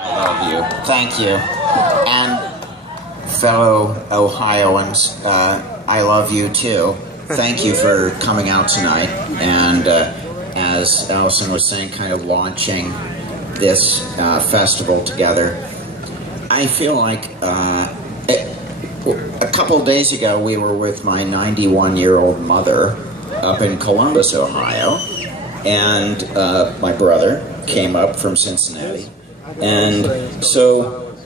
I love you. Thank you. And fellow Ohioans, I love you too. Thank you for coming out tonight. And as Allyson was saying, kind of launching this festival together. I feel like a couple days ago we were with my 91-year-old mother up in Columbus, Ohio. And my brother came up from Cincinnati. And so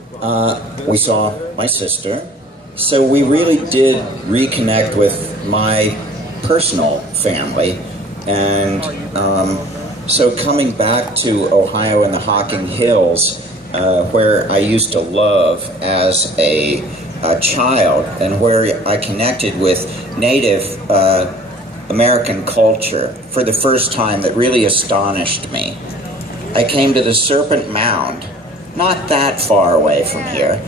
we saw my sister. So we really did reconnect with my personal family. And so coming back to Ohio and the Hocking Hills, where I used to love as a child and where I connected with Native American culture for the first time, that really astonished me. I came to the Serpent Mound, not that far away from here,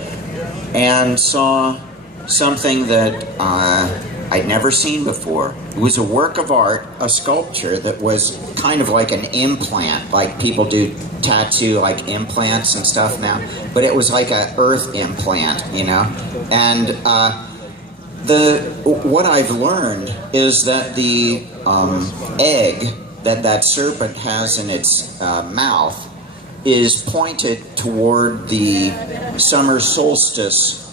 and saw something that I'd never seen before. It was a work of art, a sculpture that was kind of like an implant, like people do tattoo like implants and stuff now, but it was like an earth implant, you know. And what I've learned is that the egg that serpent has in its mouth is pointed toward the summer solstice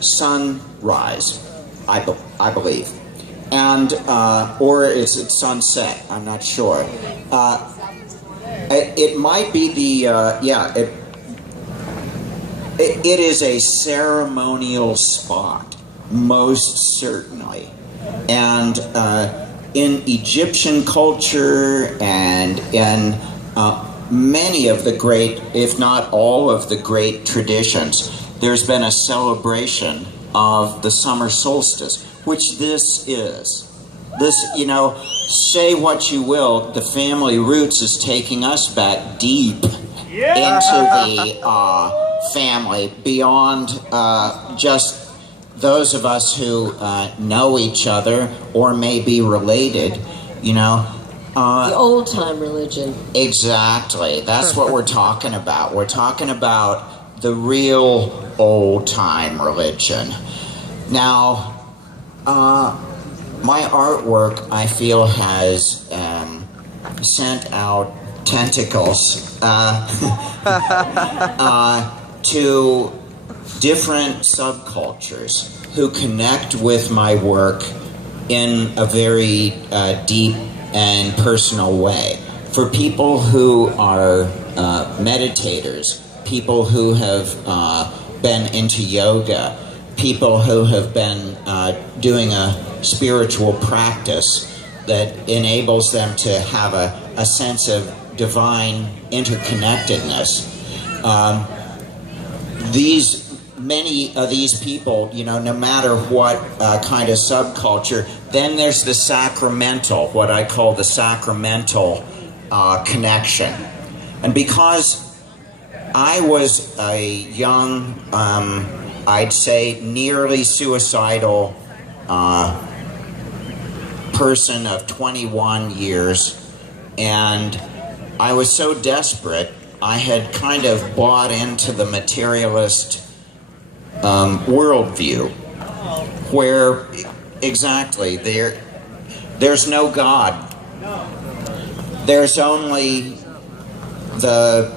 sunrise, I believe, and or is it sunset? I'm not sure. It might be the it is a ceremonial spot, most certainly, and in Egyptian culture and in many of the great, if not all of the great traditions, there's been a celebration of the summer solstice, which this is. This, you know, say what you will, the family roots is taking us back deep into the family, beyond just those of us who know each other or may be related, you know. The old-time religion. Exactly. That's what we're talking about. We're talking about the real old-time religion. Now, my artwork, I feel, has sent out tentacles to different subcultures who connect with my work in a very deep and personal way. For people who are meditators, people who have been into yoga, people who have been doing a spiritual practice that enables them to have a sense of divine interconnectedness. Many of these people, you know, no matter what kind of subculture, then there's the sacramental, what I call the sacramental connection. And because I was a young, I'd say nearly suicidal person of 21 years, and I was so desperate, I had kind of bought into the materialist worldview, where exactly there's no God. There's only the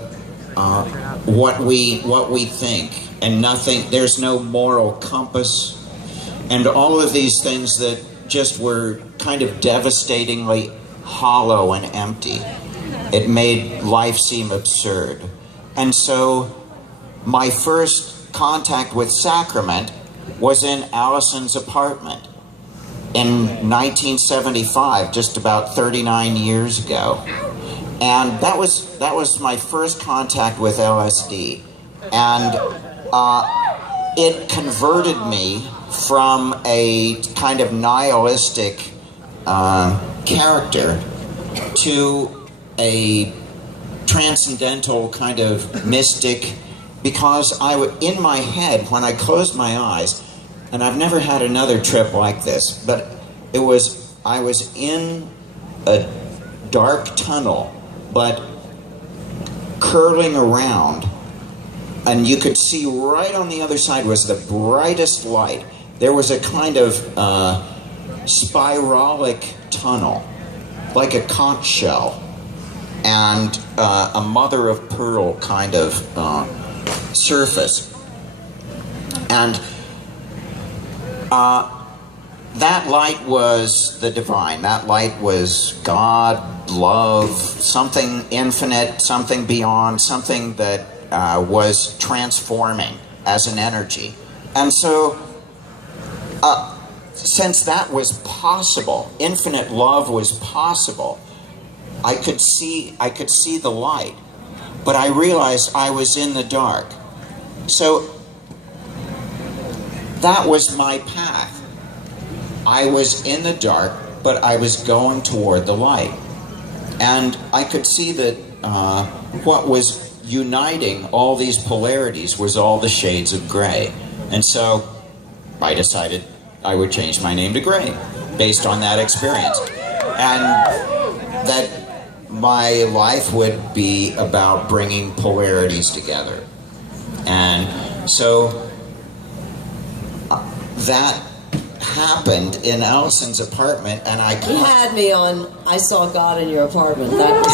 what we think, and nothing. There's no moral compass, and all of these things that just were kind of devastatingly hollow and empty. It made life seem absurd. And so my first contact with Sacrament was in Allyson's apartment in 1975, just about 39 years ago. And that was my first contact with LSD. And it converted me from a kind of nihilistic character to a transcendental kind of mystic, because in my head, when I closed my eyes, and I've never had another trip like this, but I was in a dark tunnel, but curling around and you could see right on the other side was the brightest light. There was a kind of spiralic tunnel, like a conch shell, and a mother of pearl kind of surface. And that light was the divine. That light was God, love, something infinite, something beyond, something that was transforming as an energy. And so, since that was possible, infinite love was possible, I could see the light, but I realized I was in the dark. So that was my path. I was in the dark, but I was going toward the light. And I could see that what was uniting all these polarities was all the shades of gray. And so I decided I would change my name to Gray based on that experience. And that my life would be about bringing polarities together. And so that happened in Allyson's apartment, and You had me on I Saw God in Your Apartment. That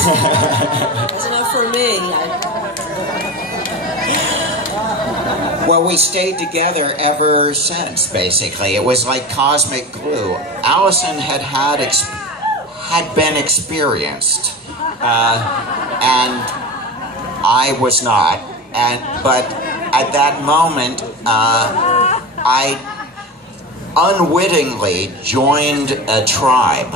was enough for me. Well, we stayed together ever since, basically. It was like cosmic glue. Allyson had been experienced, and I was not. But at that moment, I unwittingly joined a tribe,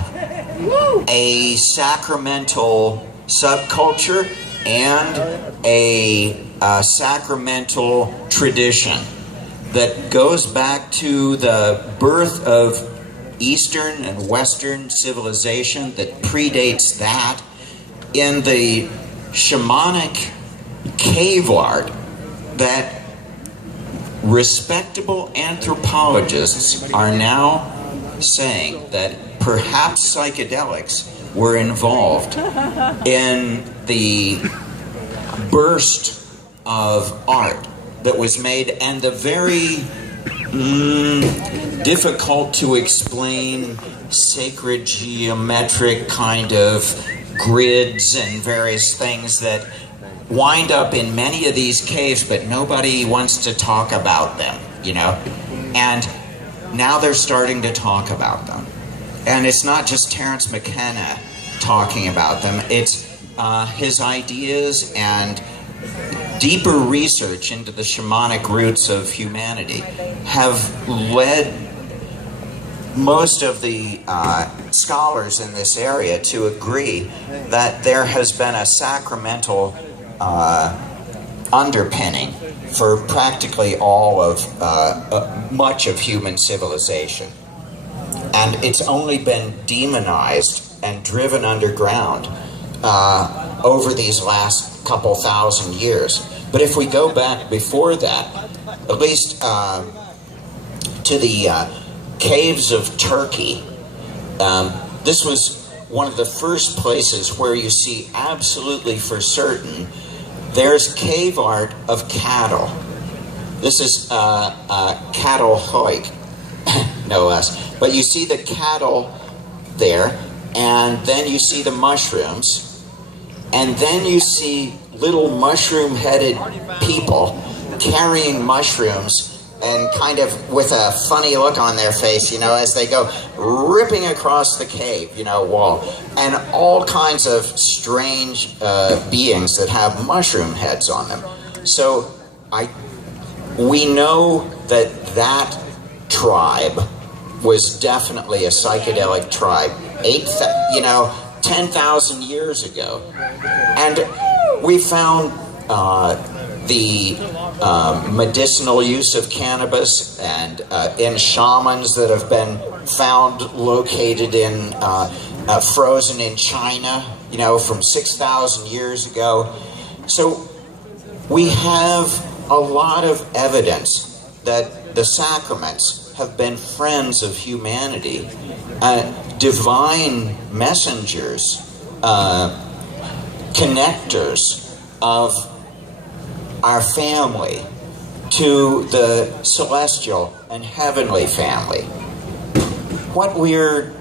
a sacramental subculture, and a sacramental tradition that goes back to the birth of Eastern and Western civilization that predates that in the shamanic cave art that respectable anthropologists are now saying that perhaps psychedelics were involved in the burst of art that was made, and the very difficult to explain sacred geometric kind of grids and various things that wind up in many of these caves, but nobody wants to talk about them, you know? And now they're starting to talk about them. And it's not just Terence McKenna talking about them, it's his ideas and deeper research into the shamanic roots of humanity have led most of the scholars in this area to agree that there has been a sacramental underpinning for practically all of much of human civilization. And it's only been demonized and driven underground over these last couple thousand years. But if we go back before that, at least to the caves of Turkey, this was one of the first places where you see absolutely for certain there's cave art of cattle. This is cattle hoik, no less. But you see the cattle there, and then you see the mushrooms, and then you see little mushroom-headed people carrying mushrooms and kind of with a funny look on their face, you know, as they go ripping across the cave, you know, wall. And all kinds of strange beings that have mushroom heads on them. So we know that that tribe was definitely a psychedelic tribe, 10,000 years ago. And we found the medicinal use of cannabis and in shamans that have been found located in frozen in China, you know, from 6,000 years ago. So we have a lot of evidence that the sacraments have been friends of humanity, divine messengers, connectors of our family to the celestial and heavenly family. What we're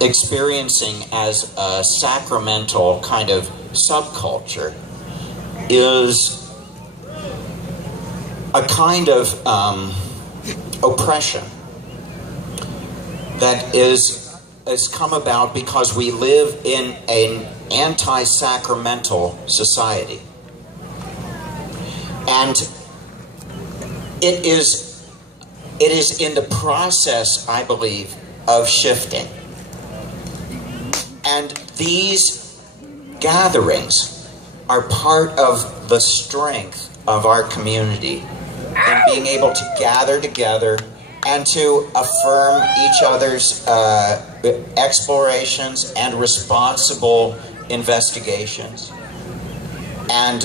experiencing as a sacramental kind of subculture is a kind of oppression that has come about because we live in an anti-sacramental society. And it is in the process, I believe, of shifting. And these gatherings are part of the strength of our community in being able to gather together and to affirm each other's explorations and responsible investigations and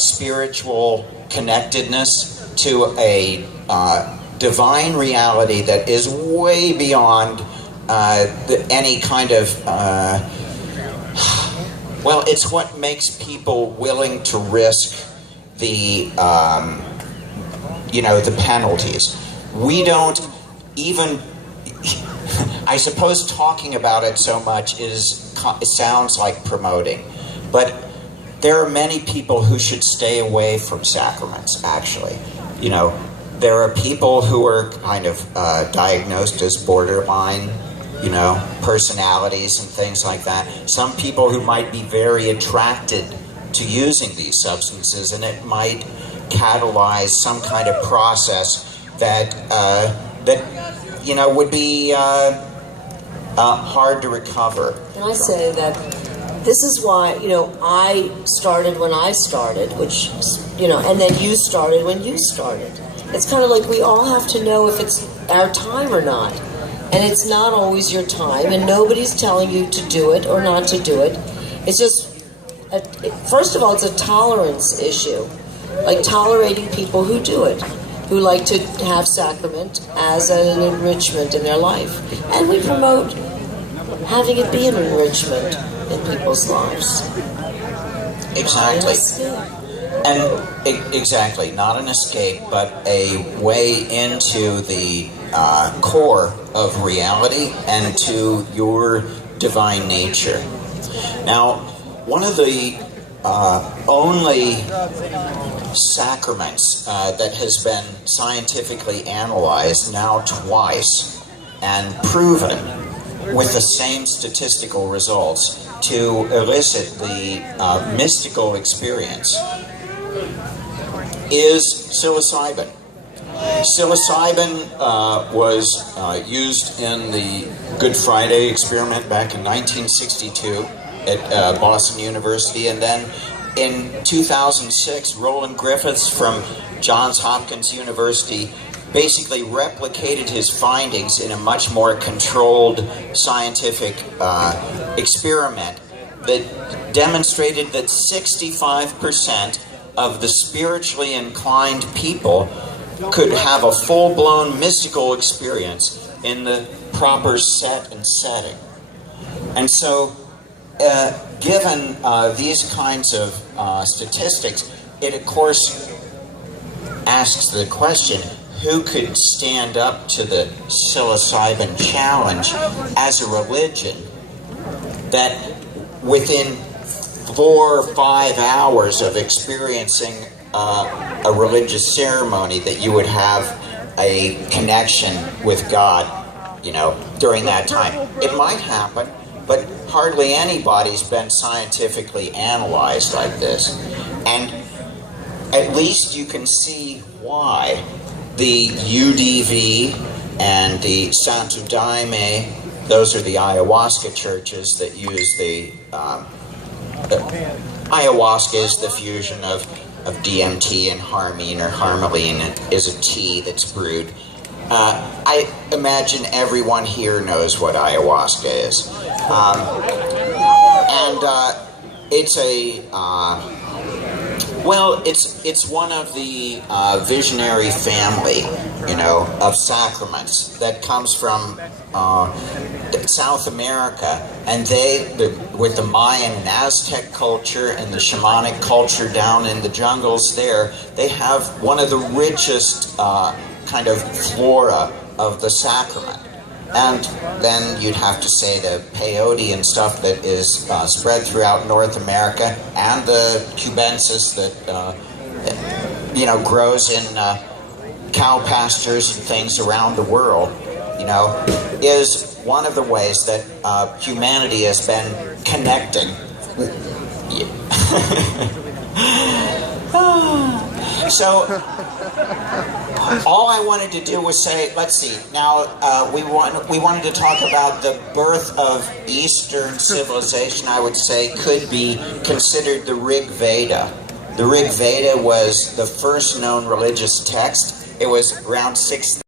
spiritual connectedness to a divine reality that is way beyond any kind of well, it's what makes people willing to risk the the penalties. We don't even, I suppose talking about it so much sounds like promoting, but there are many people who should stay away from sacraments, actually. You know, there are people who are kind of diagnosed as borderline, personalities and things like that. Some people who might be very attracted to using these substances, and it might catalyze some kind of process that would be hard to recover. And I say that this is why, I started when I started, which, and then you started when you started. It's kind of like we all have to know if it's our time or not. And it's not always your time, and nobody's telling you to do it or not to do it. It's just, first of all, it's a tolerance issue. Like tolerating people who do it, who like to have sacrament as an enrichment in their life. And we promote having it be an enrichment in people's lives. Exactly. And exactly, not an escape, but a way into the core of reality and to your divine nature. Now, one of the only sacraments that has been scientifically analyzed now twice and proven with the same statistical results to elicit the mystical experience is psilocybin. Psilocybin was used in the Good Friday experiment back in 1962 at Boston University, and then in 2006, Roland Griffiths from Johns Hopkins University basically replicated his findings in a much more controlled scientific experiment that demonstrated that 65% of the spiritually inclined people could have a full-blown mystical experience in the proper set and setting. And so, given these kinds of statistics, it of course asks the question, who could stand up to the psilocybin challenge as a religion that within 4 or 5 hours of experiencing a religious ceremony that you would have a connection with God, during that time? It might happen, but hardly anybody's been scientifically analyzed like this. And at least you can see why the UDV and the Santo Daime, those are the ayahuasca churches that use the ayahuasca is the fusion of DMT and harmine, or harmaline is a tea that's brewed. I imagine everyone here knows what ayahuasca is. Well, it's one of the visionary family, you know, of sacraments that comes from South America, and with the Mayan and Aztec culture and the shamanic culture down in the jungles there, they have one of the richest kind of flora of the sacrament. And then you'd have to say the peyote and stuff that is spread throughout North America, and the cubensis that you know, grows in cow pastures and things around the world, you know, is one of the ways that humanity has been connecting. So all I wanted to do was say, let's see, now we wanted to talk about the birth of Eastern civilization. I would say could be considered the Rig Veda. The Rig Veda was the first known religious text. It was around 6,000